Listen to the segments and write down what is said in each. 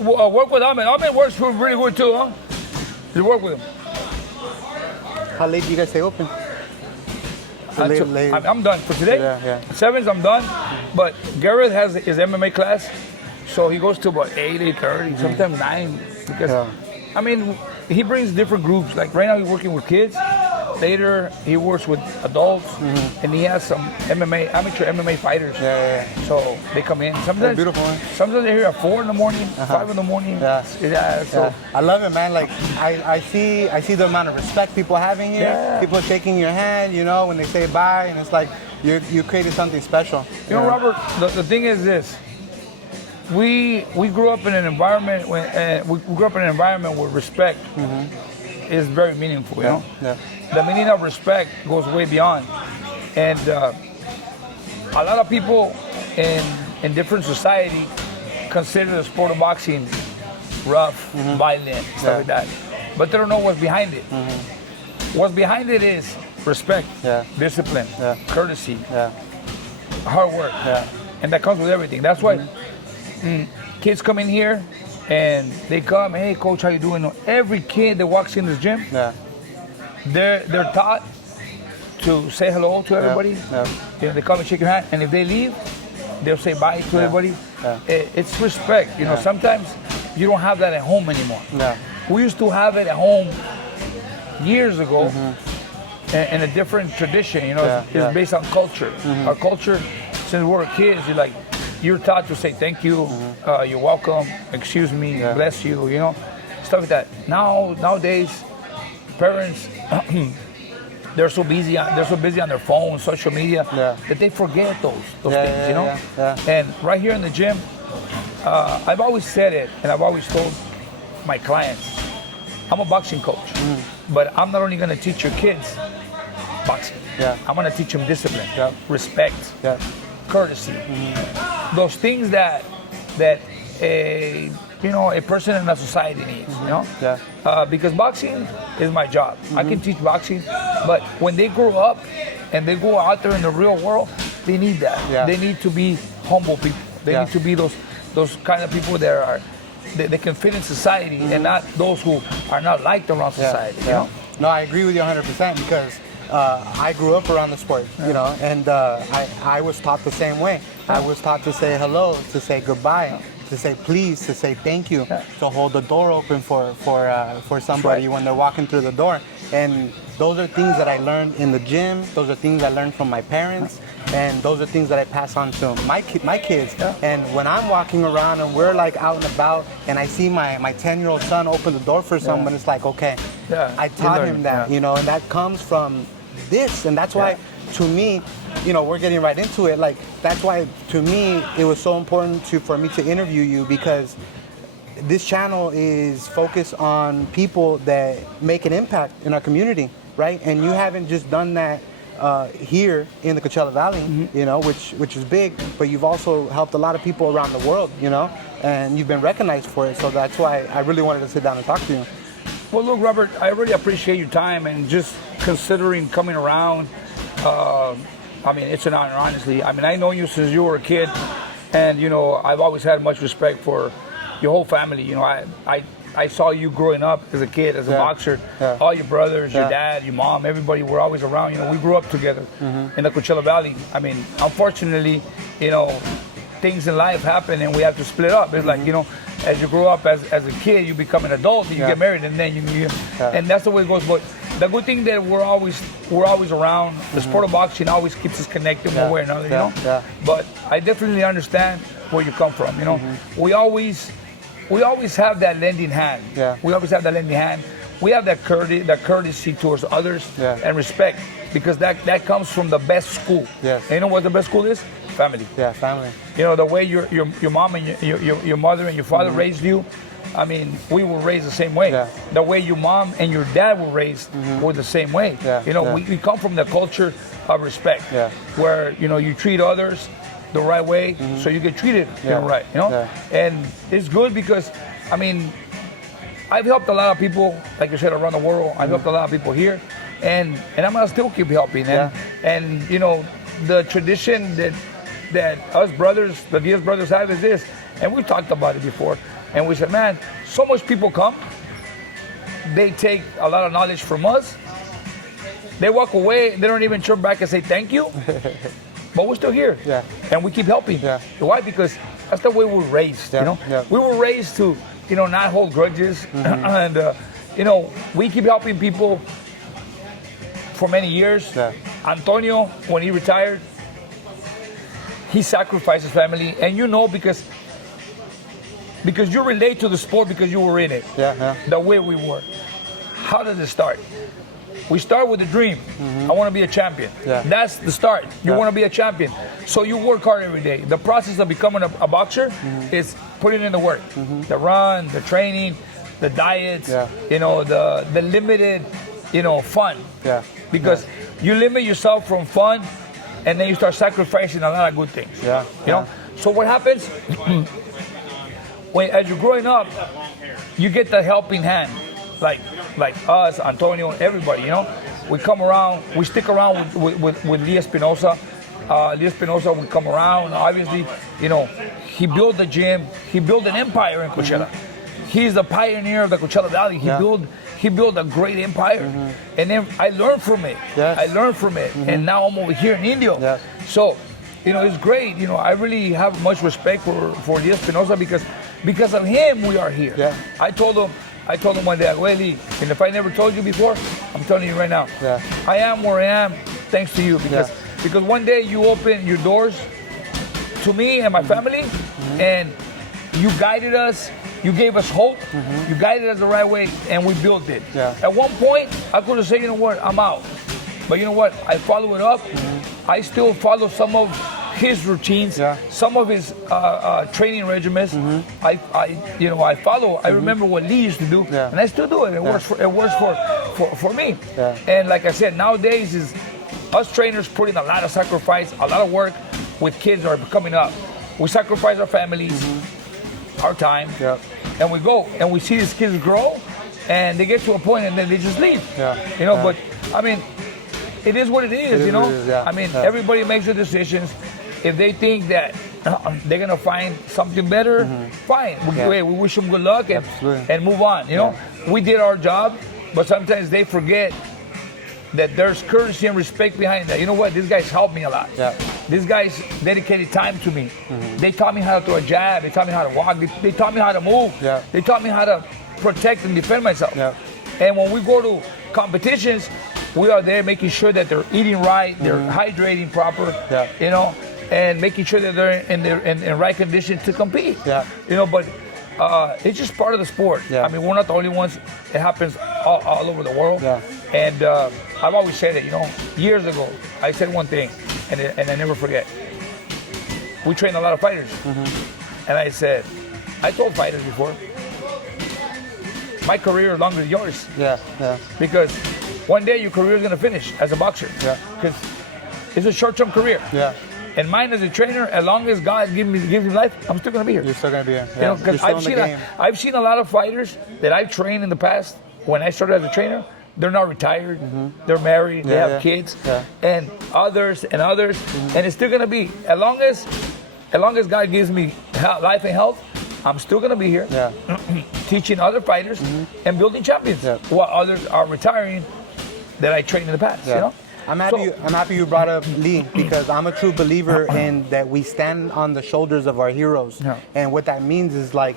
Work with Ahmed. Ahmed works really good too, huh? You work with him. How late do you guys stay open? Late. I'm done for today. Yeah. 7's I'm done. But Garrett has his MMA class, so he goes to about 8:30, sometimes 9. Because I mean, he brings different groups. Like right now, he's working with kids. Later, he works with adults, and he has some amateur MMA fighters. Yeah. So they come in. Sometimes, beautiful, man. Sometimes they're here at 4 in the morning, 5 in the morning. So I love it, man. Like I see the amount of respect people having here. Yeah. People shaking your hand, you know, when they say bye, and it's like you created something special. You know, Robert. The thing is this. We grew up in an environment where respect is very meaningful. You know. Yeah. The meaning of respect goes way beyond, and a lot of people in different society consider the sport of boxing rough, violent, stuff like that, but they don't know what's behind it. What's behind it is respect, discipline, courtesy, hard work, and that comes with everything. That's why kids come in here and they come, hey coach, how you doing? Every kid that walks in this gym, they're taught to say hello to everybody. You know, they come and shake your hand, and if they leave, they'll say bye to everybody. It's respect. You know, sometimes you don't have that at home anymore. We used to have it at home years ago in a different tradition. You know, it's based on culture. Our culture, since we were kids, you're taught to say thank you, you're welcome, excuse me, bless you. You know, stuff like that. Nowadays, parents. They're so busy on their phones, social media, that they forget those things, you know. And right here in the gym, I've always said it, and I've always told my clients, I'm a boxing coach, but I'm not only going to teach your kids boxing. I'm going to teach them discipline, respect, courtesy, those things that a person in a society needs, you know? Because boxing is my job. I can teach boxing, but when they grow up and they go out there in the real world, they need that. They need to be humble people. They need to be those kind of people that they can fit in society and not those who are not liked around society, you know? No, I agree with you 100% because I grew up around the sport, you know, and I was taught the same way. I was taught to say hello, to say goodbye, to say please, to say thank you, to hold the door open for somebody when they're walking through the door. And those are things that I learned in the gym. Those are things I learned from my parents, and those are things that I pass on to my kids. And when I'm walking around and we're like out and about, and I see my 10-year-old son open the door for someone, it's like, okay, I taught him that, you know, and that comes from this, and that's why, to me, you know, we're getting right into it. Like, that's why, to me, it was so important for me to interview you, because this channel is focused on people that make an impact in our community, right? And you haven't just done that here in the Coachella Valley, you know, which is big, but you've also helped a lot of people around the world, you know, and you've been recognized for it. So that's why I really wanted to sit down and talk to you. Well, look, Robert, I really appreciate your time and just considering coming around. I mean, it's an honor, honestly. I mean, I know you since you were a kid, and, you know, I've always had much respect for your whole family. You know, I saw you growing up as a kid, as a boxer. All your brothers, your dad, your mom, everybody were always around. You know, we grew up together in the Coachella Valley. I mean, unfortunately, you know, things in life happen and we have to split up. It's like, you know, as you grow up as a kid, you become an adult, and you get married, and then you and that's the way it goes. But the good thing that we're always around. The sport of boxing always keeps us connected one way or another, you know. But I definitely understand where you come from. You know, we always have that lending hand. We always have that lending hand. We have that courtesy towards others and respect, because that comes from the best school. And you know what the best school is? Family. Family. You know, the way your mom and your mother and your father raised you. I mean, we were raised the same way. The way your mom and your dad were raised were the same way. You know, we come from the culture of respect, where, you know, you treat others the right way, so you get treated right. You know, and it's good because, I mean, I've helped a lot of people, like you said, around the world. I've helped a lot of people here, and I'm gonna still keep helping. And you know, the tradition that us brothers, the Diaz brothers, have is this, and we've talked about it before. And we said, man, so much people come. They take a lot of knowledge from us. They walk away. They don't even turn back and say thank you. But we're still here. Yeah. And we keep helping. Yeah. Why? Because that's the way we were raised. Yeah. You know, Yeah. we were raised to, not hold grudges, and we keep helping people for many years. Yeah. Antonio, when he retired, he sacrificed his family, and because you relate to the sport because you were in it. Yeah. The way we were. How does it start? We start with a dream. I want to be a champion. Yeah. That's the start. You Yeah. want to be a champion. So you work hard every day. The process of becoming a boxer is putting in the work. The run, the training, the diets, Yeah. the limited, fun. Yeah. Because you limit yourself from fun and then you start sacrificing a lot of good things. Yeah. You know? So what happens as you're growing up, you get the helping hand. Like us, Antonio, everybody, we come around, we stick around with Lee Espinosa. Lee Espinosa would come around, obviously, he built the gym, he built an empire in Coachella. He's the pioneer of the Coachella Valley. He built a great empire. And then I learned from it. Yes. I learned from it. And now I'm over here in Indio. Yes. So, it's great. I really have much respect for Lee Espinosa because of him we are here. Yeah. I told him one day, well, Lee, and if I never told you before, I'm telling you right now. Yeah. I am where I am thanks to you because one day you opened your doors to me and my family, and you guided us. You gave us hope. You guided us the right way, and we built it. Yeah. At one point, I could have said, you know what, I'm out. But you know what? I follow it up. I still follow some of his routines, some of his training regimens. I follow. I remember what Lee used to do, and I still do it. It works for me. Yeah. And like I said, nowadays is us trainers putting a lot of sacrifice, a lot of work with kids that are coming up. We sacrifice our families, our time, and we go and we see these kids grow, and they get to a point and then they just leave. But I mean, it is what it is. I mean, everybody makes their decisions. If they think that they're gonna find something better, fine. We wish them good luck and move on. We did our job, but sometimes they forget that there's courtesy and respect behind that. You know what? These guys helped me a lot. These guys dedicated time to me. They taught me how to throw a jab. They taught me how to walk. They taught me how to move. They taught me how to protect and defend myself. And when we go to competitions, we are there making sure that they're eating right, they're hydrating proper, and making sure that they're in right condition to compete. But it's just part of the sport. I mean, we're not the only ones. It happens all over the world. And I've always said it. Years ago, I said one thing, and I never forget. We train a lot of fighters, and I told fighters before, my career is longer than yours. Because one day your career is gonna finish as a boxer. Because it's a short-term career. And mine as a trainer, as long as God gives me life, I'm still gonna be here. You're still gonna be here. Because I've seen a lot of fighters that I've trained in the past. When I started as a trainer, they're not retired. They're married. They have kids, and others, and it's still gonna be as long as God gives me life and health. I'm still gonna be here, teaching other fighters and building champions while others are retiring that I trained in the past. I'm happy you brought up Lee because I'm a true believer in that we stand on the shoulders of our heroes. And what that means is like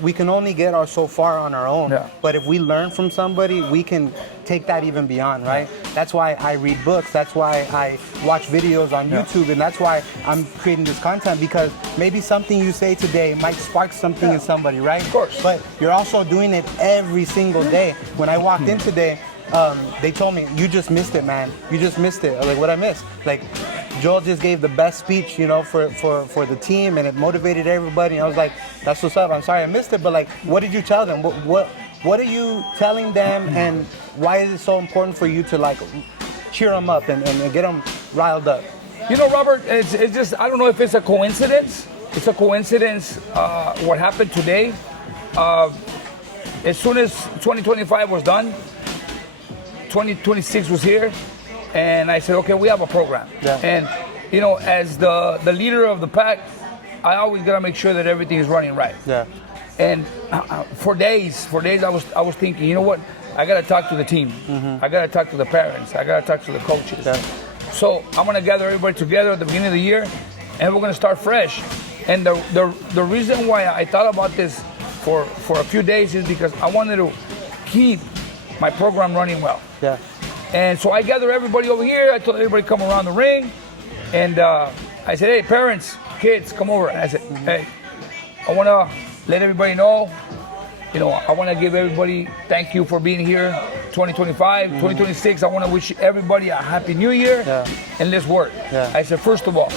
we can only get so far on our own. But if we learn from somebody, we can take that even beyond, right? That's why I read books. That's why I watch videos on YouTube. And that's why I'm creating this content because maybe something you say today might spark something in somebody, right? Of course. But you're also doing it every single day. When I walked in today, they told me, you just missed it, man. You just missed it. I was like, what I missed? Like, Joel just gave the best speech, for the team, and it motivated everybody. And I was like, that's what's up. I'm sorry I missed it, but like, what did you tell them? What are you telling them, and why is it so important for you to like cheer them up and get them riled up? Robert, it's just, I don't know if it's a coincidence. It's a coincidence what happened today. As soon as 2025 was done, 2026 was here, and I said, okay, we have a program. And as the leader of the pack, I always gotta make sure that everything is running right. And for days, I was thinking, you know what? I gotta talk to the team. I gotta talk to the parents. I gotta talk to the coaches. Yeah. So I'm gonna gather everybody together at the beginning of the year, and we're gonna start fresh. And the reason why I thought about this for a few days is because I wanted to keep my program running well. Yeah. And so I gathered everybody over here. I told everybody come around the ring, and I said, hey, parents, kids, come over. And I said, hey, I wanna let everybody know, I want to give everybody thank you for being here. 2025, 2026, I want to wish everybody a happy new year, and let's work. Yeah. I said, first of all,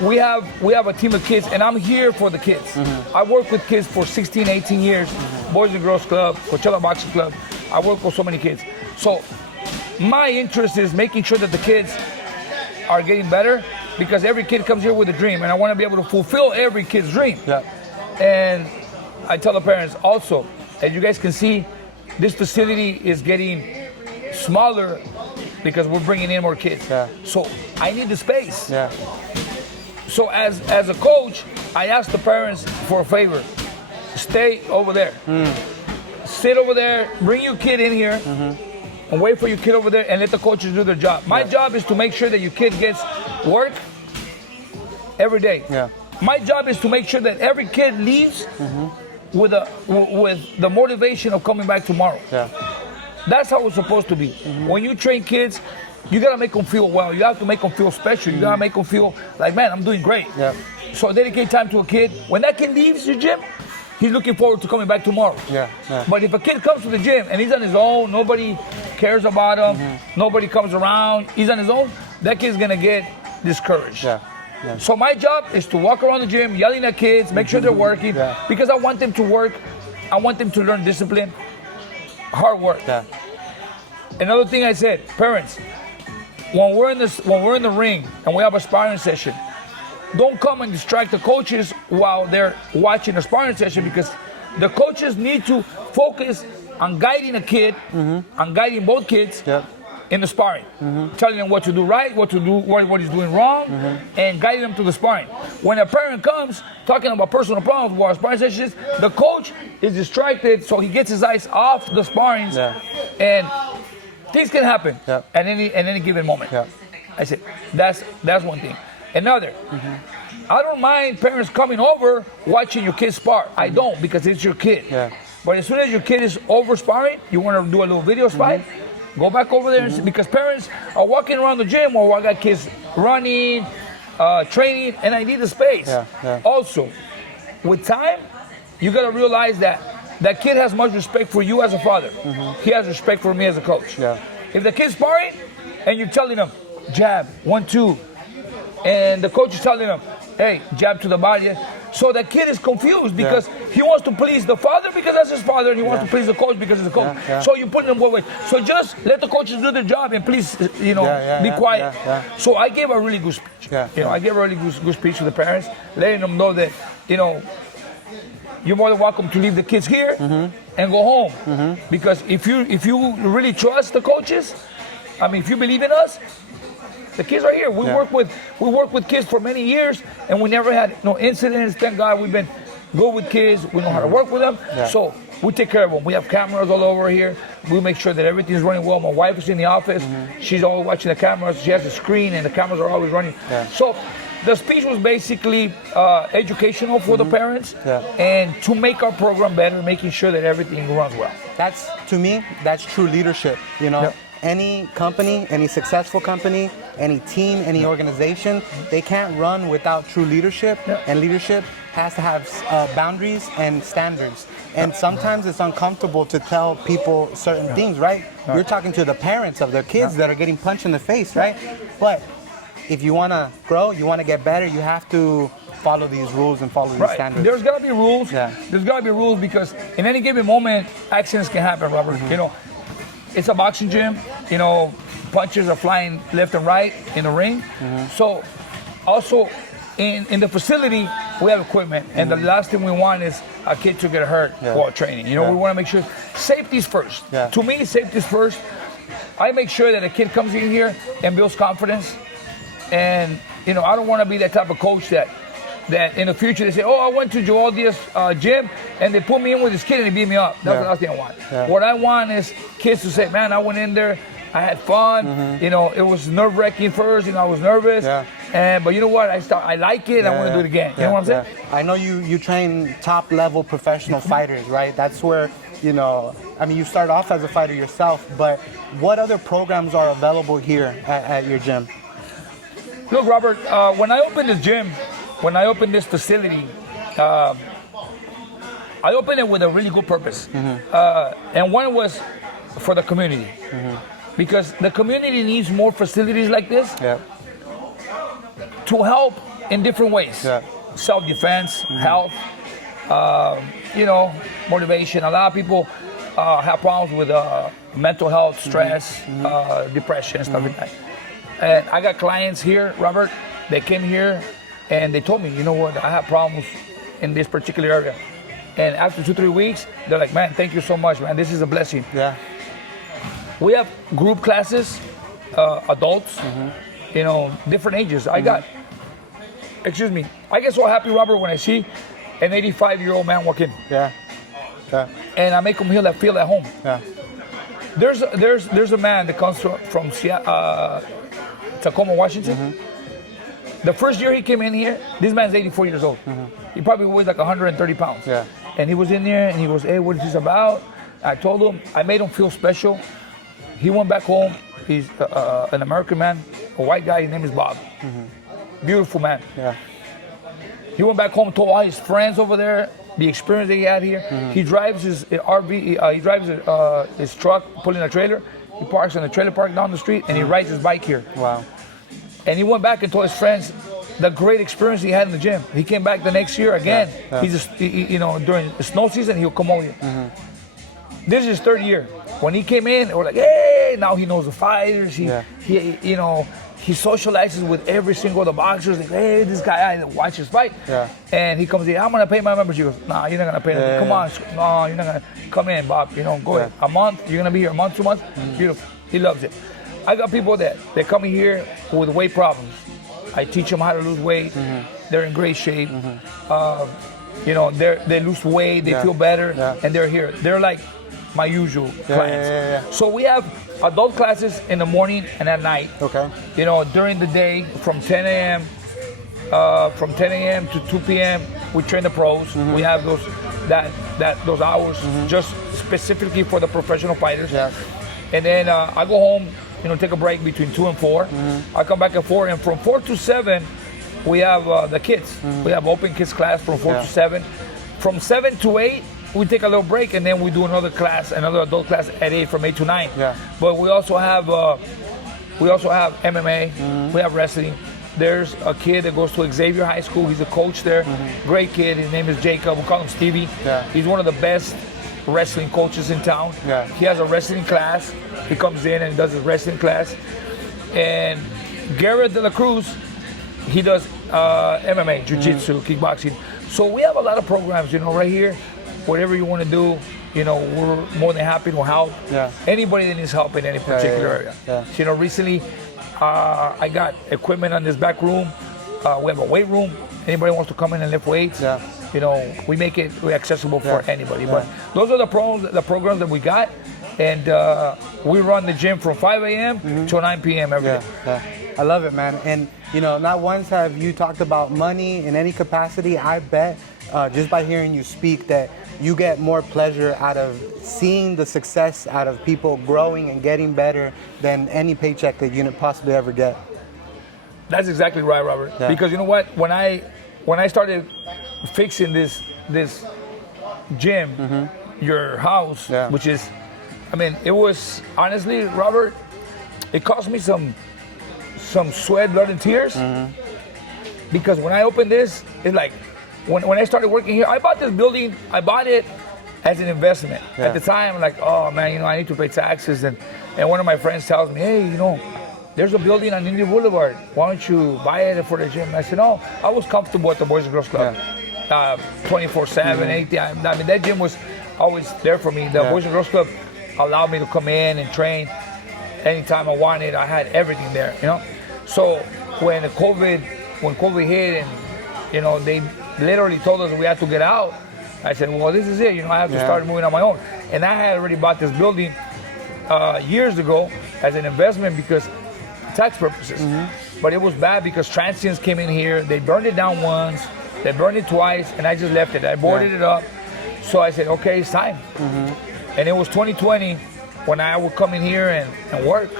we have a team of kids, and I'm here for the kids. I work with kids for 16, 18 years, Boys and Girls Club, Coachella Boxing Club. I work with so many kids. So my interest is making sure that the kids are getting better, because every kid comes here with a dream, and I want to be able to fulfill every kid's dream. Yeah. And I tell the parents also, as you guys can see, this facility is getting smaller because we're bringing in more kids. Yeah. So I need the space. Yeah. So as a coach, I ask the parents for a favor. Stay over there. Sit over there, bring your kid in here, and wait for your kid over there and let the coaches do their job. My job is to make sure that your kid gets work every day. Yeah. My job is to make sure that every kid leaves with the motivation of coming back tomorrow. Yeah. That's how it's supposed to be. When you train kids, you gotta make them feel well. You have to make them feel special. You gotta make them feel like, man, I'm doing great. Yeah. So dedicate time to a kid. When that kid leaves your gym, he's looking forward to coming back tomorrow. Yeah. Yeah. But if a kid comes to the gym and he's on his own, nobody cares about him, nobody comes around, he's on his own, that kid's gonna get discouraged. Yeah. Yeah. So my job is to walk around the gym, yelling at kids, make sure they're working, because I want them to work. I want them to learn discipline, hard work. Yeah. Another thing I said, parents, when we're in the ring and we have a sparring session, don't come and distract the coaches while they're watching the sparring session, because the coaches need to focus on guiding a kid, on guiding both kids. Yep. In the sparring, telling them what to do right, what he's doing wrong, and guiding them to the sparring. When a parent comes talking about personal problems while sparring session is, the coach is distracted, so he gets his eyes off the sparrings, and things can happen at any given moment. Yeah. I said that's one thing. Another, I don't mind parents coming over watching your kid spar. I don't, because it's your kid. Yeah. But as soon as your kid is over sparring, you want to do a little video spy. Go back over there, because parents are walking around the gym while I got kids running, training, and I need the space. Yeah, yeah. Also, with time, you got to realize that kid has much respect for you as a father. He has respect for me as a coach. Yeah. If the kid's sparring and you're telling him, jab, 1, 2, and the coach is telling him, hey, jab to the body, so the kid is confused, because he wants to please the father because that's his father, and he wants to please the coach because it's the coach. Yeah, yeah. So you put them both ways. So just let the coaches do their job and please, be quiet. Yeah, yeah. So I gave a really good speech. I gave a really good speech to the parents, letting them know that, you're more than welcome to leave the kids here and go home. Because if you really trust the coaches, if you believe in us, the kids are here. We work with kids for many years, and we never had no incidents. Thank God, we've been good with kids. We know how to work with them. Yeah. So we take care of them. We have cameras all over here. We make sure that everything's running well. My wife is in the office. She's always watching the cameras. She has a screen, and the cameras are always running. Yeah. So the speech was basically educational for the parents, and to make our program better, making sure that everything runs well. To me, that's true leadership. Any company, any successful company, any team, any organization, they can't run without true leadership. And leadership has to have boundaries and standards. And sometimes it's uncomfortable to tell people certain things, right? You're talking to the parents of their kids that are getting punched in the face, right? But if you want to grow, you want to get better, you have to follow these rules and follow these standards. There's got to be rules. Yeah. There's got to be rules, because in any given moment, accidents can happen, Robert. It's a boxing gym. Punches are flying left and right in the ring. So also in the facility, we have equipment, and the last thing we want is a kid to get hurt while training. We want to make sure safety's first. Yeah. To me, safety's first. I make sure that a kid comes in here and builds confidence. And I don't want to be that type of coach that that in the future they say, oh, I went to Joel Diaz gym and they put me in with this kid and they beat me up. That's the last thing I want. Yeah. What I want is kids to say, man, I went in there, I had fun. You know, it was nerve-wracking first. You know, I was nervous. But you know what? I like it. I want to do it again. You know what I'm saying? I know you train top-level professional fighters, right? That's where, you know, I mean, you start off as a fighter yourself, but what other programs are available here at your gym? Look, Robert, when I opened this gym, when I opened this facility, I opened it with a really good purpose. And one was for the community. Because the community needs more facilities like this to help in different ways. Self-defense, health, you know, motivation. A lot of people have problems with mental health, stress, depression, stuff like that. And I got clients here, Robert, they came here and they told me, you know what, I have problems in this particular area. And after 2-3 weeks, they're like, man, thank you so much, man. This is a blessing. We have group classes, adults, you know, different ages. I get so happy, Robert, when I see an 85-year-old man walk in. And I make him feel at home. There's a man that comes from Tacoma, Washington. The first year he came in here, this man's 84 years old. He probably weighs like 130 pounds. And he was in there and he goes, hey, what is this about? I told him, I made him feel special. He went back home. He's an American man, a white guy. His name is Bob. Beautiful man. He went back home, told all his friends over there the experience that he had here. He drives his RV, he drives his truck, pulling a trailer. He parks in a trailer park down the street, and he rides his bike here. And he went back and told his friends the great experience he had in the gym. He came back the next year again. You know, during the snow season, he'll come over here. This is his third year. When he came in, we're like, hey, now he knows the fighters. He you know, he socializes with every single of the boxers. Like, hey, this guy, I watch his fight. And he comes in, I'm gonna pay my membership. He goes, nah, you're not gonna pay nothing. Come on, no, you're not gonna come in, Bob. You know, go ahead. A month, you're gonna be here a month, 2 months. Beautiful. He loves it. I got people that they come here with weight problems. I teach them how to lose weight. They're in great shape. You know, they lose weight, they feel better, and they're here. They're like my usual clients. So we have adult classes in the morning and at night. You know, during the day from 10 a.m. To 2 p.m. we train the pros. We have those hours just specifically for the professional fighters. And then I go home, you know, take a break between 2 and 4. I come back at 4, and from 4 to 7 we have the kids. We have open kids class from 4 to 7. From 7 to 8 we take a little break, and then we do another class, another adult class at 8 from 8 to 9. But we also have MMA. We have wrestling. There's a kid that goes to Xavier High School. He's a coach there. Great kid. His name is Jacob. We call him Stevie. He's one of the best wrestling coaches in town. He has a wrestling class. He comes in and does his wrestling class. And Garrett De La Cruz, he does MMA, jiu-jitsu, kickboxing. So we have a lot of programs, you know, right here. Whatever you want to do, you know, we're more than happy to help anybody that needs help in any particular area. You know, recently I got equipment on this back room. We have a weight room. Anybody wants to come in and lift weights, you know, we make it accessible for anybody. But those are the programs that we got. And we run the gym from 5 a.m. to 9 p.m. every day. I love it, man. And, you know, not once have you talked about money in any capacity. I bet just by hearing you speak that you get more pleasure out of seeing the success out of people growing and getting better than any paycheck that you could possibly ever get. That's exactly right, Robert. Because you know what? When I started fixing this gym, your house, which is, I mean, it was honestly, Robert, it cost me some sweat, blood, and tears. Because when I opened this, it's like, when I started working here, I bought this building, I bought it as an investment. At the time, I'm like, oh man, you know, I need to pay taxes. And one of my friends tells me, hey, you know, there's a building on Indian Boulevard. Why don't you buy it for the gym? And I said, no, I was comfortable at the Boys and Girls Club. 24/7, 8. I mean, that gym was always there for me. The Boys and Girls Club allowed me to come in and train anytime I wanted. I had everything there, you know. So when COVID hit and they literally told us we had to get out. I said, well, this is it. I have to start moving on my own. And I had already bought this building years ago as an investment because tax purposes. But it was bad because transients came in here. They burned it down once. They burned it twice, and I just left it. I boarded it up. So I said, okay, it's time. And it was 2020 when I would come in here and work.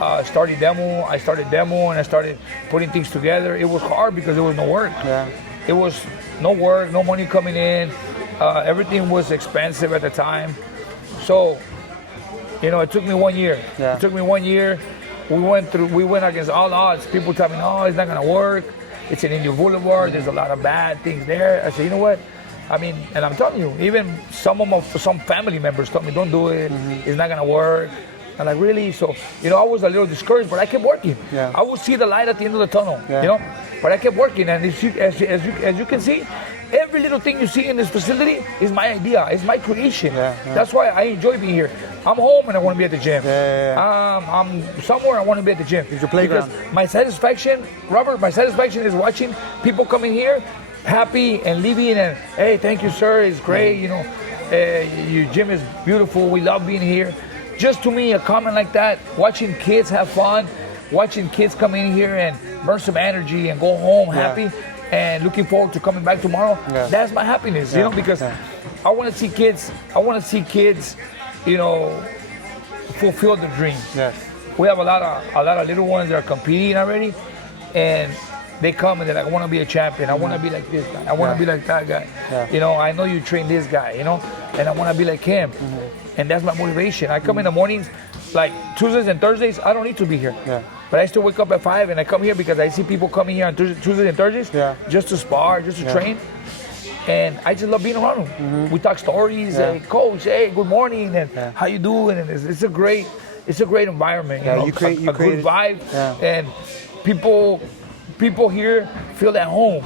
I started demo, and I started putting things together. It was hard because there was no work. It was no work, no money coming in. Everything was expensive at the time. So, it took me 1 year. It took me 1 year. We went against all odds. People tell me, no, it's not gonna work. It's in Indio Boulevard. There's a lot of bad things there. I said, you know what? And I'm telling you, even some family members told me, don't do it. It's not gonna work. I'm like, really? So, I was a little discouraged, but I kept working. I would see the light at the end of the tunnel, but I kept working. And as you can see, every little thing you see in this facility is my idea. It's my creation. That's why I enjoy being here. I'm home and I want to be at the gym. I'm somewhere I want to be at the gym. It's your playground. Because my satisfaction, Robert, is watching people coming here happy and leaving and, hey, thank you, sir. It's great. Your gym is beautiful. We love being here. Just to me, a comment like that, watching kids have fun, watching kids come in here and burn some energy and go home happy and looking forward to coming back tomorrow. That's my happiness, because I want to see kids. Fulfill their dreams. We have a lot of little ones that are competing already, and they come and they're like, I want to be a champion. I want to be like this guy. I want to be like that guy. I know you train this guy, and I want to be like him. And that's my motivation. I come in the mornings, like Tuesdays and Thursdays, I don't need to be here. But I still wake up at 5 and I come here because I see people coming here on Tuesdays and Thursdays just to spar, just to train. And I just love being around them. We talk stories, hey, coach, hey, good morning, and how you doing? And it's a great environment. You create a good vibe, and people here feel at home.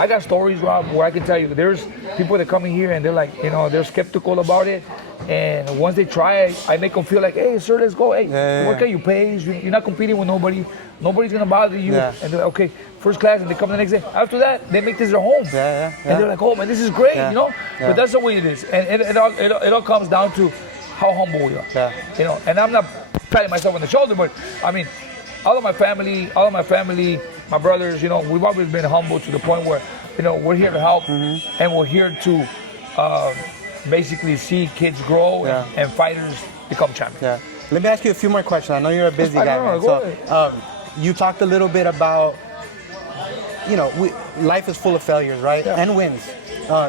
I got stories, Rob, where I can tell you there's people that come in here and they're like, they're skeptical about it. And once they try it, I make them feel like, hey, sir, let's go. Hey, work at your pace. You're not competing with nobody. Nobody's going to bother you. And they're like, okay, first class, and they come the next day. After that, they make this their home. And they're like, oh, man, this is great, But that's the way it is. And it all comes down to how humble we are. And I'm not patting myself on the shoulder, but, all of my family, my brothers, we've always been humble to the point where, we're here to help, and we're here to basically see kids grow and fighters become champions. Let me ask you a few more questions. I know you're a busy guy, man. So, you talked a little bit about, life is full of failures, right? And wins.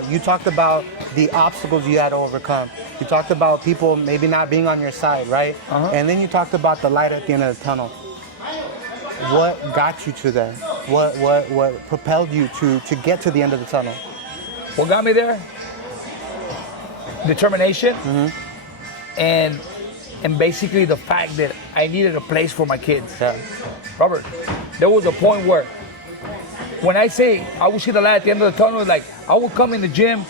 You talked about the obstacles you had to overcome. You talked about people maybe not being on your side, right? And then you talked about the light at the end of the tunnel. What got you to that? What propelled you to get to the end of the tunnel? What got me there? Determination, and basically the fact that I needed a place for my kids. Robert, there was a point where when I say I would see the light at the end of the tunnel, like I would come in the gym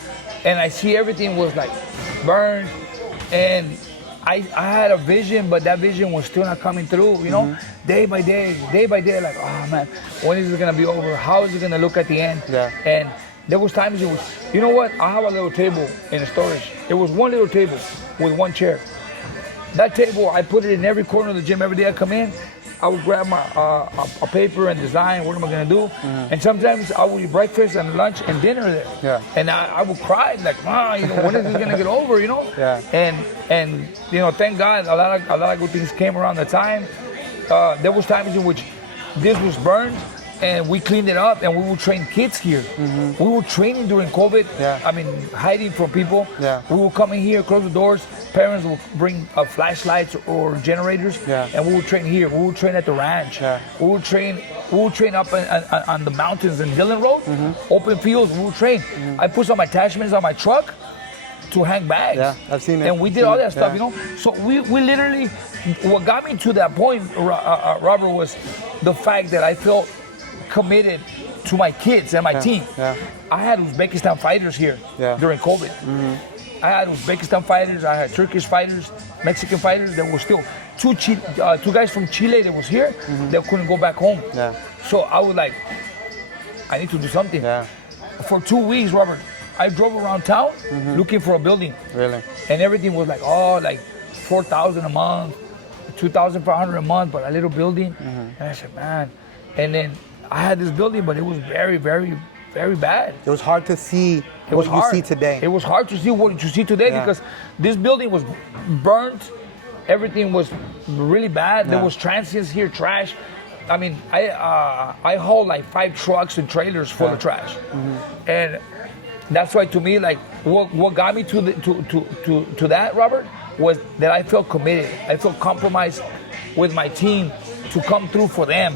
and I see everything was like burned, and I had a vision, but that vision was still not coming through, day by day, like, oh man, when is it gonna be over? How is it gonna look at the end? And there was times it was, you know what? I have a little table in the storage. It was one little table with one chair. That table, I put it in every corner of the gym. Every day I come in, I would grab my a paper and design, what am I gonna do? And sometimes I would eat breakfast and lunch and dinner there. And I would cry, like, when is this gonna get over, And thank God, a lot of good things came around the time. There was times in which this was burned, and we cleaned it up, and we would train kids here. We were training during COVID. Hiding from people. We would come in here, close the doors. Parents would bring flashlights or generators, and we would train here. We would train at the ranch. We would train up on the mountains in Dillon Road, open fields. We would train. I put some attachments on my truck to hang bags. I've seen it. And we did all that stuff, So we literally, what got me to that point, Robert, was the fact that I felt committed to my kids and my team. I had Uzbekistan fighters here during COVID. I had Uzbekistan fighters, I had Turkish fighters, Mexican fighters. There were still two guys from Chile that was here that couldn't go back home. So I was like, I need to do something. Yeah. For 2 weeks, Robert, I drove around town looking for a building. Really? And everything was like, like 4,000 a month, 2,500 a month, but a little building. And I said, man. And then I had this building, but it was very, very, very bad. It was hard to see It was what you hard. see today. It was hard to see what you see today because this building was burnt. Everything was really bad. There was transients here, trash. I mean, I hauled like 5 trucks and trailers full of trash, and that's why to me, like, what got me to that, Robert, was that I felt committed. I felt compromised with my team to come through for them.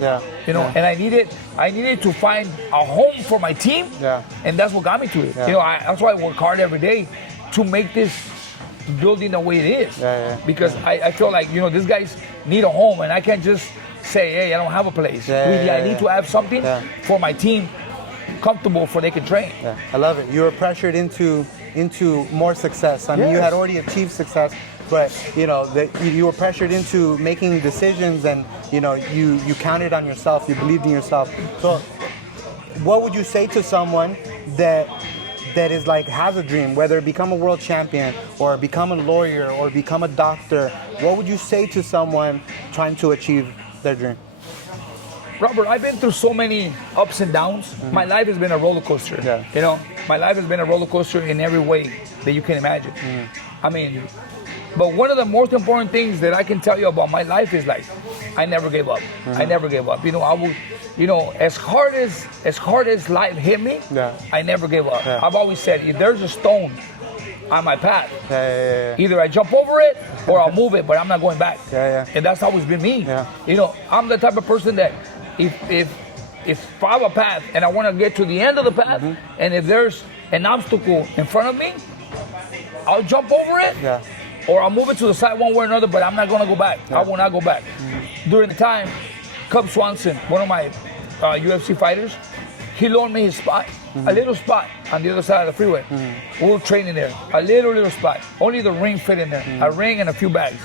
You know, and I needed to find a home for my team. And that's what got me to it. You know, that's why I work hard every day to make this building the way it is. Because I feel like, you know, these guys need a home, and I can't just say, hey, I don't have a place. I need to have something for my team comfortable for they can train. I love it. You were pressured into more success. I mean, you had already achieved success, but you know you were pressured into making decisions, and you know you counted on yourself. You believed in yourself. So, what would you say to someone that is like has a dream, whether become a world champion or become a lawyer or become a doctor? What would you say to someone trying to achieve their dream? Robert, I've been through so many ups and downs. My life has been a roller coaster. You know, my life has been a roller coaster in every way that you can imagine. I mean, but one of the most important things that I can tell you about my life is like, I never gave up. I never gave up. You know, I will, you know, as hard as life hit me, I never gave up. I've always said, if there's a stone on my path, either I jump over it or I'll move it, but I'm not going back. And that's always been me. You know, I'm the type of person that if I have a path and I want to get to the end of the path, and if there's an obstacle in front of me, I'll jump over it, or I'll move it to the side one way or another, but I'm not going to go back. I will not go back. During the time, Cub Swanson, one of my UFC fighters, he loaned me his spot, a little spot on the other side of the freeway. We were training there, a little spot. Only the ring fit in there, a ring and a few bags.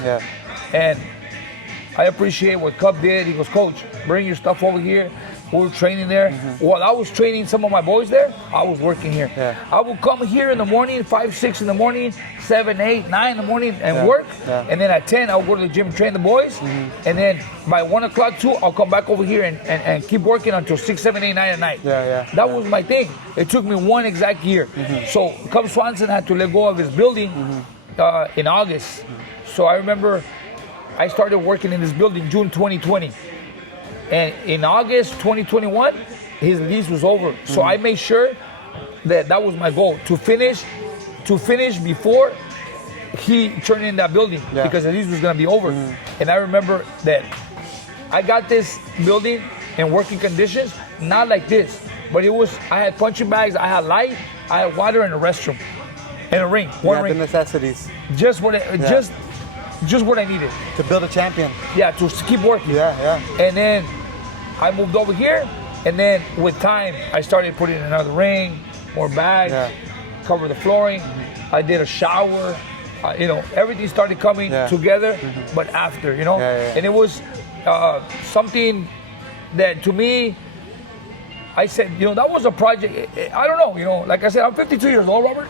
And I appreciate what Cub did. He goes, Coach, bring your stuff over here. We were training there. While I was training some of my boys there, I was working here. I would come here in the morning, 5, 6 in the morning, 7, 8, 9 in the morning and work. And then at 10, I'll go to the gym and train the boys. And then by 1 o'clock, 2, I'll come back over here and keep working until 6, 7, 8, 9 at night. That was my thing. It took me 1 exact year. So Cub Swanson had to let go of his building in August. So I remember I started working in this building June 2020. And in August 2021, his lease was over. So I made sure that was my goal, to finish before he turned in that building, because the lease was gonna be over. And I remember that I got this building in working conditions, not like this, but I had punching bags, I had light, I had water, and a restroom, and a ring, one ring. The necessities. Just what I needed. To build a champion. Yeah, to keep working. And then I moved over here, and then with time, I started putting another ring, more bags, cover the flooring. I did a shower. You know, everything started coming together, but after, you know. And it was something that to me, I said, you know, that was a project. I don't know, you know, like I said, I'm 52 years old, Robert,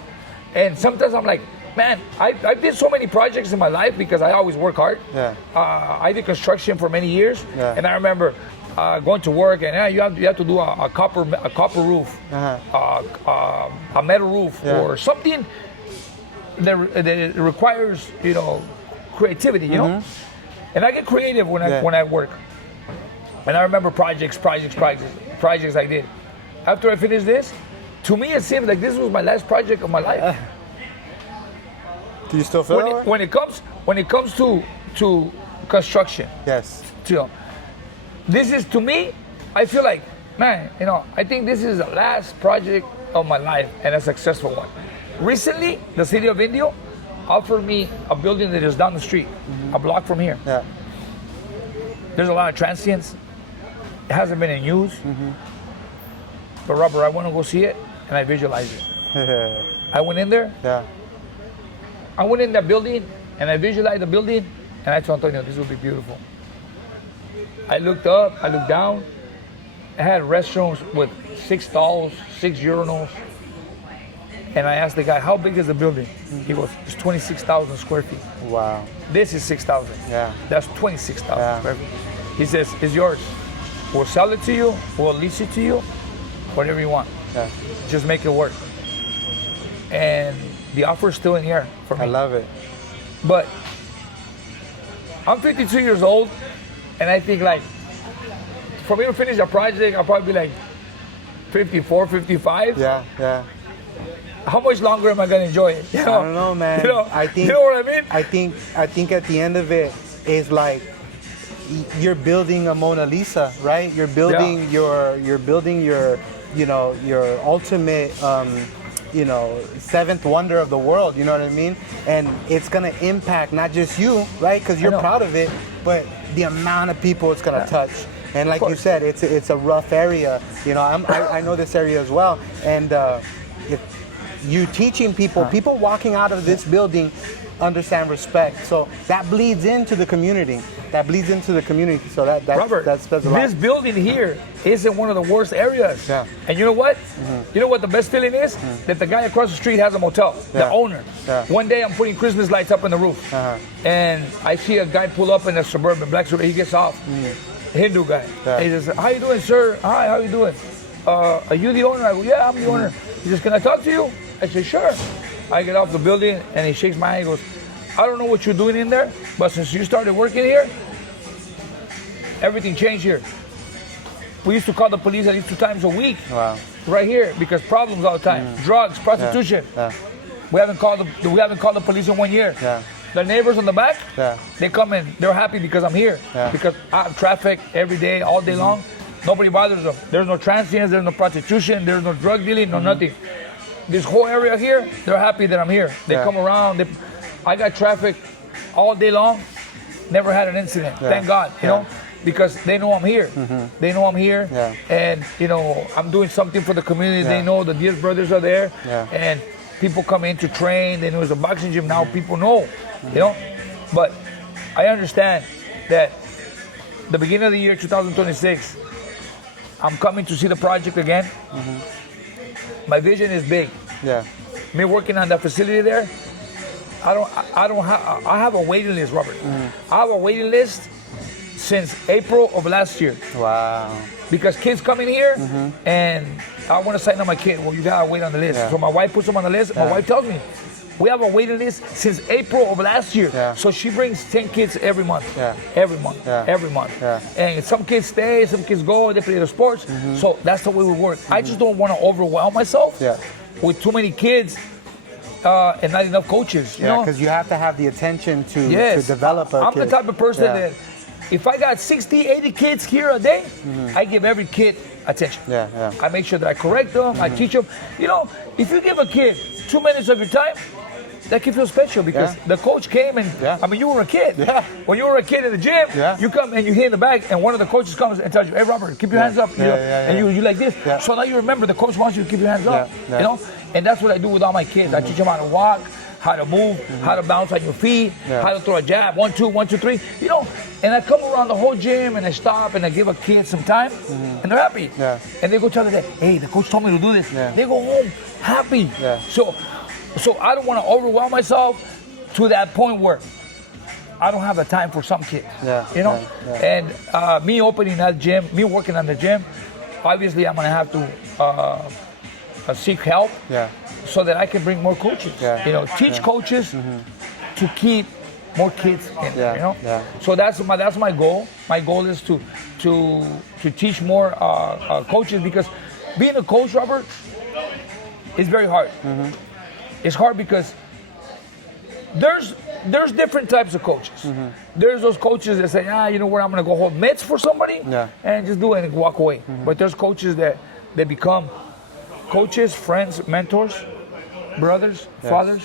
and sometimes I'm like, man, I did so many projects in my life because I always work hard. I did construction for many years, and I remember going to work, and you have to do a copper roof, a metal roof, or something that requires, you know, creativity, you know. And I get creative when I work. And I remember projects I did. After I finished this, to me it seemed like this was my last project of my life. Do you still feel that way? When it comes to construction? Yes. You know, this is, to me, I feel like, man, you know, I think this is the last project of my life, and a successful one. Recently, the city of Indio offered me a building that is down the street, a block from here. There's a lot of transients. It hasn't been in use. But Robert, I want to go see it, and I visualize it. I went in there. I went in that building, and I visualized the building, and I told Antonio, this will be beautiful. I looked up, I looked down, had restrooms with 6 stalls, 6 urinals. And I asked the guy, how big is the building? He goes, it's 26,000 square feet. Wow. This is 6,000. Yeah. That's 26,000 Yeah. square feet. He says, it's yours. We'll sell it to you, we'll lease it to you, whatever you want. Yeah. Just make it work. And the offer is still in the air for me. I love it. But I'm 52 years old, and I think like, for me to finish a project, I'll probably be like 54, 55. Yeah, yeah. How much longer am I gonna enjoy it? You know? I don't know, man. You know, I think, you know what I mean? I think at the end of it is like you're building a Mona Lisa, right? You're building your you know, your ultimate you know, seventh wonder of the world, you know what I mean? And it's gonna impact not just you, right? Because you're proud of it, but the amount of people it's gonna touch. And like you said, it's a rough area. You know, I know this area as well. And if you teaching people walking out of this building understand respect. So that bleeds into the community. So Robert, that's a lot. this building here isn't one of the worst areas. Yeah. And you know what? You know what the best feeling is? That the guy across the street has a motel, the owner. Yeah. One day I'm putting Christmas lights up on the roof. And I see a guy pull up in a Suburban, black Suburban. He gets off. Hindu guy. Yeah. He says, how you doing, sir? Hi, how you doing? Are you the owner? I go, yeah, I'm the owner. He says, can I talk to you? I say, sure. I get off the building and he shakes my hand. He goes, I don't know what you're doing in there, but since you started working here, everything changed here. We used to call the police at least 2 times a week. Wow. Right here, because problems all the time. Drugs, prostitution. Yeah. We haven't called the police in 1 year. Yeah. The neighbors on the back, Yeah. they come in, they're happy because I'm here. Yeah. Because I have traffic every day, all day long. Nobody bothers them. There's no transients, there's no prostitution, there's no drug dealing, no nothing. This whole area here, they're happy that I'm here. They come around. I got traffic all day long, never had an incident. Thank God, you know, because they know I'm here. They know I'm here, and you know I'm doing something for the community. They know the Diaz brothers are there, and people come in to train. They know there's a boxing gym now. People know, you know, but I understand that the beginning of the year 2026, I'm coming to see the project again. My vision is big. Yeah. Me working on that facility there, I have a waiting list, Robert. I have a waiting list since April of last year. Wow. Because kids come in here and I want to sign up my kid. Well, you gotta wait on the list. So my wife puts them on the list. My wife tells me, we have a waiting list since April of last year. So she brings 10 kids every month. Every month. Every month. And some kids stay, some kids go, they play the sports. So that's the way we work. I just don't want to overwhelm myself with too many kids and not enough coaches. You know? Because you have to have the attention to develop a I'm kid. the type of person that if I got 60, 80 kids here a day, I give every kid attention. I make sure that I correct them, I teach them. You know, if you give a kid 2 minutes of your time, that kid feels special because the coach came and, I mean, you were a kid. When you were a kid in the gym, you come and you hit in the back and one of the coaches comes and tells you, hey, Robert, keep your hands up. And you like this. So now you remember the coach wants you to keep your hands up, you know? And that's what I do with all my kids. I teach them how to walk, how to move, how to bounce on your feet, how to throw a jab, 1, 2, 1, 2, 3, you know? And I come around the whole gym and I stop and I give a kid some time and they're happy. And they go tell the dad, hey, the coach told me to do this. They go home happy. So I don't want to overwhelm myself to that point where I don't have the time for some kids, you know? And me opening that gym, me working on the gym, obviously I'm going to have to seek help so that I can bring more coaches, you know, teach coaches to keep more kids in there, you know? So that's my goal. My goal is to teach more coaches because being a coach, Robert, is very hard. It's hard because there's different types of coaches. There's those coaches that say, you know what, I'm going to go hold mitts for somebody and just do it and walk away. But there's coaches that they become coaches, friends, mentors, brothers, fathers,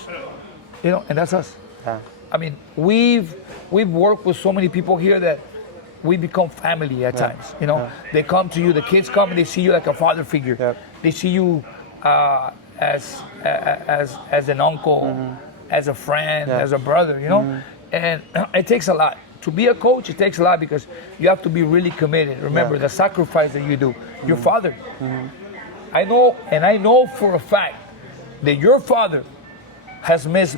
you know, and that's us. I mean, we've worked with so many people here that we become family at times. You know, they come to you, the kids come and they see you like a father figure. They see you as an uncle, as a friend, as a brother, you know? And it takes a lot. to be a coach, it takes a lot because you have to be really committed. Remember the sacrifice that you do. Your father. I know for a fact that your father has missed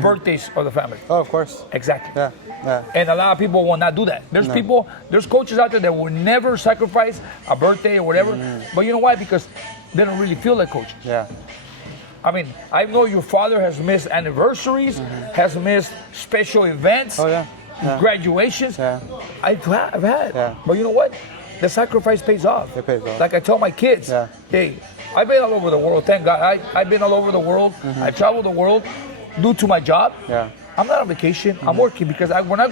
birthdays of the family. Oh, of course. Exactly. Yeah. Yeah. And a lot of people will not do that. There's coaches out there that will never sacrifice a birthday or whatever. But you know why? Because they don't really feel like coaching. Yeah. I mean, I know your father has missed anniversaries, has missed special events, Oh, yeah. Yeah. graduations. Yeah. I've had. Yeah. But you know what? The sacrifice pays off. It pays off. Like I tell my kids, Yeah. hey, I've been all over the world. Thank God. I've been all over the world. I travel the world due to my job. Yeah. I'm not on vacation. I'm working because when I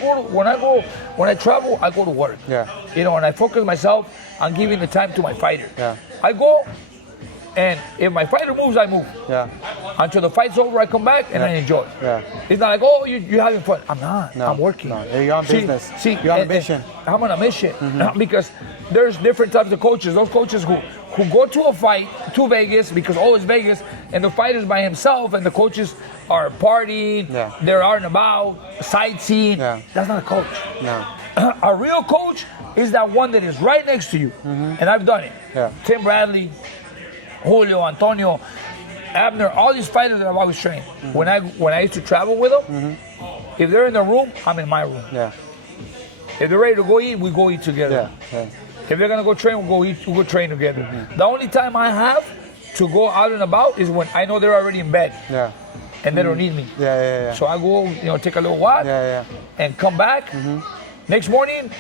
travel, I go to work. Yeah. You know, and I focus myself on giving the time to my fighter. Yeah. I go, and if my fighter moves, I move. Yeah. Until the fight's over, I come back and I enjoy. Yeah. It's not like, oh, you're having fun. I'm not. No. I'm working. No. You're on business. You're on a mission. I'm on a mission because there's different types of coaches. Those coaches who go to a fight to Vegas because it's Vegas, and the fighter's by himself, and the coaches are partying. Yeah. They're out and about, sightseeing. Yeah. That's not a coach. No. A real coach is that one that is right next to you, and I've done it. Yeah. Tim Bradley, Julio, Antonio, Abner, all these fighters that I've always trained. When I used to travel with them, if they're in the room, I'm in my room. Yeah. If they're ready to go eat, we go eat together. Yeah. Yeah. If they're gonna go train, we'll go eat. We'll go train together. The only time I have to go out and about is when I know they're already in bed Yeah. and they don't need me. Yeah. So I go, take a little walk Yeah. and come back. Next morning,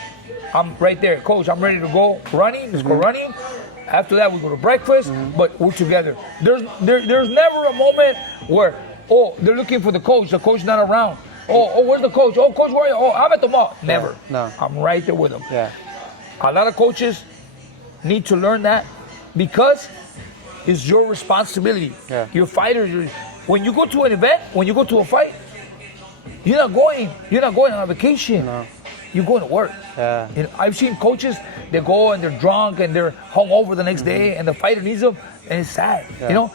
I'm right there, coach. I'm ready to go running. Let's go running. After that, we go to breakfast, but we're together. There's never a moment where, they're looking for the coach. The coach's not around. Oh, where's the coach? Oh, coach, where are you? Oh, I'm at the mall. Never. No. I'm right there with them. Yeah. A lot of coaches need to learn that because it's your responsibility. Yeah. Your fighter. When you go to an event, when you go to a fight, you're not going on a vacation. No. You're going to work. Yeah. I've seen coaches that go and they're drunk and they're hungover the next day, and the fighter needs them, and it's sad. Yeah.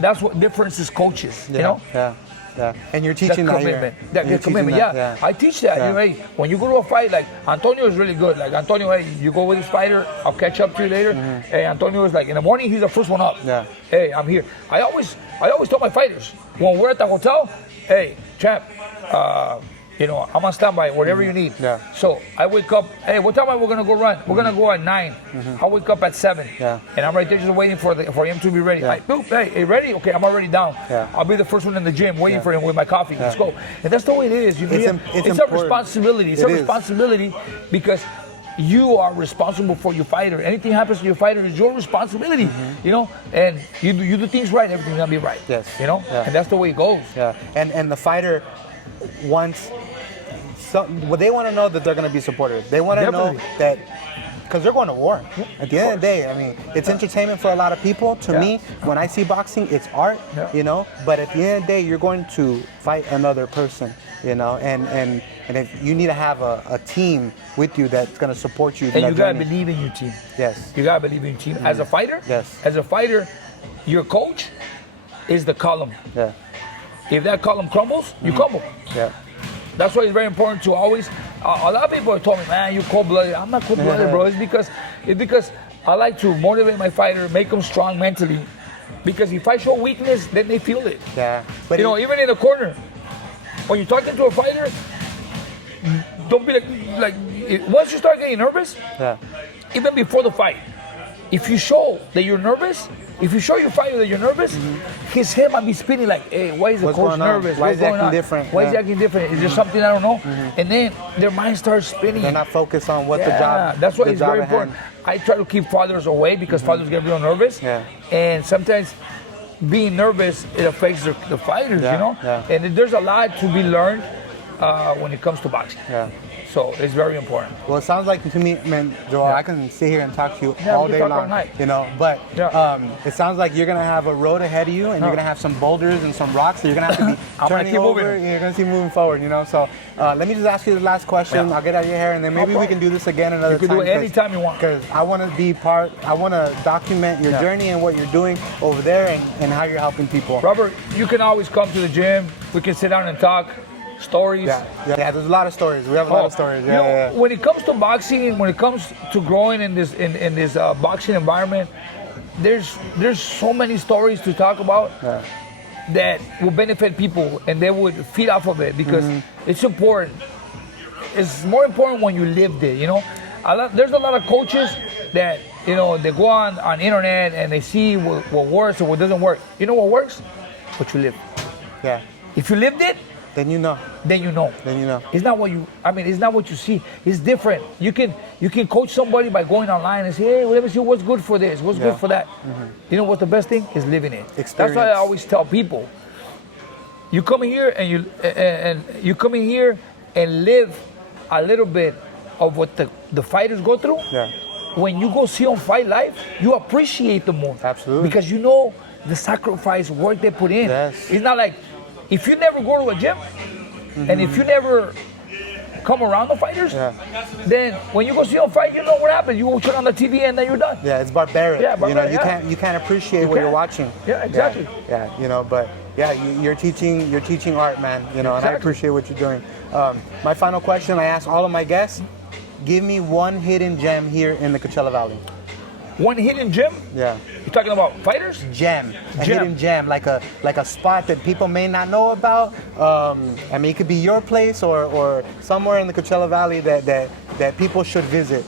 That's what differences coaches. Yeah. Yeah. And you're teaching that commitment. here. That You're commitment. teaching Yeah. that, I teach that. Yeah. Hey, when you go to a fight, like Antonio is really good. Like Antonio, hey, you go with this fighter, I'll catch up to you later. Hey, Antonio is like in the morning, he's the first one up. Yeah. Hey, I'm here. I always tell my fighters when we're at the hotel, hey, champ, I'm on standby, whatever you need. Yeah. So I wake up, hey, what time are we gonna go run? We're gonna go at 9. I wake up at 7. Yeah. And I'm right there just waiting for him to be ready. Yeah. Like, boop, hey, ready? Okay, I'm already down. Yeah. I'll be the first one in the gym waiting for him with my coffee. Let's go. And that's the way it is. It's It's a important. responsibility. It's It a is. responsibility because you are responsible for your fighter. Anything happens to your fighter is your responsibility, and you do things right, everything's gonna be right. Yes. Yeah. And that's the way it goes. Yeah. And the fighter wants they want to know that they're going to be supported. They want to know Definitely. that because they're going to war. At the end of the day, I mean, it's entertainment for a lot of people. To me, when I see boxing, it's art, But at the end of the day, you're going to fight another person, And if you need to have a team with you that's going to support you. And you got to believe in your team. Yes. You got to believe in your team. As a fighter, Yes. As a fighter, your coach is the column. Yeah. If that column crumbles, you crumble. Yeah. That's why it's very important to always. A lot of people have told me, "Man, you cold-blooded." I'm not cold-blooded, bro. It's because I like to motivate my fighter, make them strong mentally. Because if I show weakness, then they feel it. Yeah. But even in the corner, when you're talking to a fighter, don't be like once you start getting nervous, even before the fight, if you show that you're nervous, if you show your fighter that you're nervous, his head might be spinning like, hey, why is the coach nervous? Why is he acting different? Why is he acting different? Is there something I don't know? And then their mind starts spinning. They're not focused on what the job. That's why the it's job very at hand. important. I try to keep fathers away because fathers get real nervous. Yeah. And sometimes being nervous, it affects the fighters, Yeah. And there's a lot to be learned when it comes to boxing. Yeah. So it's very important. Well, it sounds like to me, man, Joel, I can sit here and talk to you Yeah, all we can day talk long, all night. But Yeah. it sounds like you're gonna have a road ahead of you, and you're gonna have some boulders and some rocks that you're gonna have to be I'm gonna turning keep over. moving. And you're gonna keep moving forward, So let me just ask you the last question. Yeah. I'll get out of your hair, and then maybe we problem. can do this again another You can time. do it anytime you want. Because I want to be part. I want to document your journey and what you're doing over there, and how you're helping people. Robert, you can always come to the gym. We can sit down and talk. stories. Yeah, there's a lot of stories. We have a lot of stories. When it comes to boxing, when it comes to growing in this boxing environment, there's so many stories to talk about that will benefit people, and they would feed off of it because it's important. It's more important when you lived it. You know, there's a lot of coaches that they go on internet and they see what works or what doesn't work. You know what works? What you live. Yeah. If you lived it, then you know. Then you know. It's not what it's not what you see. It's different. You can coach somebody by going online and say, hey, well, let me see what's good for this, what's good for that. You know what's the best thing is living it. Experience. That's why I always tell people, you come in here and you come in here and live a little bit of what the fighters go through. Yeah. When you go see them fight live, you appreciate them more. Absolutely. Because you know the sacrifice, work they put in. Yes. It's not like, if you never go to a gym, and if you never come around the fighters, then when you go see them fight, you know what happens. You will turn on the TV and then you're done. Yeah, it's barbaric. Yeah, barbaric, you can't appreciate what you're watching. Yeah, exactly. Yeah, but you're teaching art, man. And I appreciate what you're doing. My final question I ask all of my guests: give me one hidden gem here in the Coachella Valley. One hidden gem? Yeah. You're talking about fighters? A hidden gem, like a spot that people may not know about. It could be your place or somewhere in the Coachella Valley that people should visit.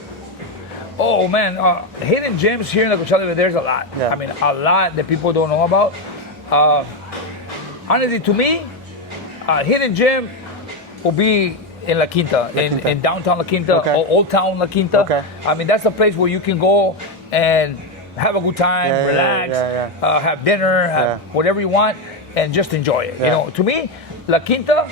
Oh man, hidden gems here in the Coachella Valley, there's a lot. Yeah. A lot that people don't know about. Honestly, to me, a hidden gem will be in La Quinta, in downtown La Quinta, or Old Town La Quinta. Okay. That's a place where you can go and have a good time, relax, have dinner, have whatever you want, and just enjoy it. To me, La Quinta,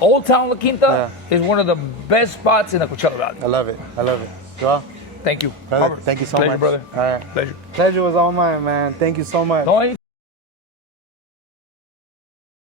Old Town La Quinta is one of the best spots in the Coachella Valley. I love it. Joel, thank you. brother, thank you so Pleasure, much. brother. All right. Pleasure. Pleasure was all mine, man. Thank you so much. No,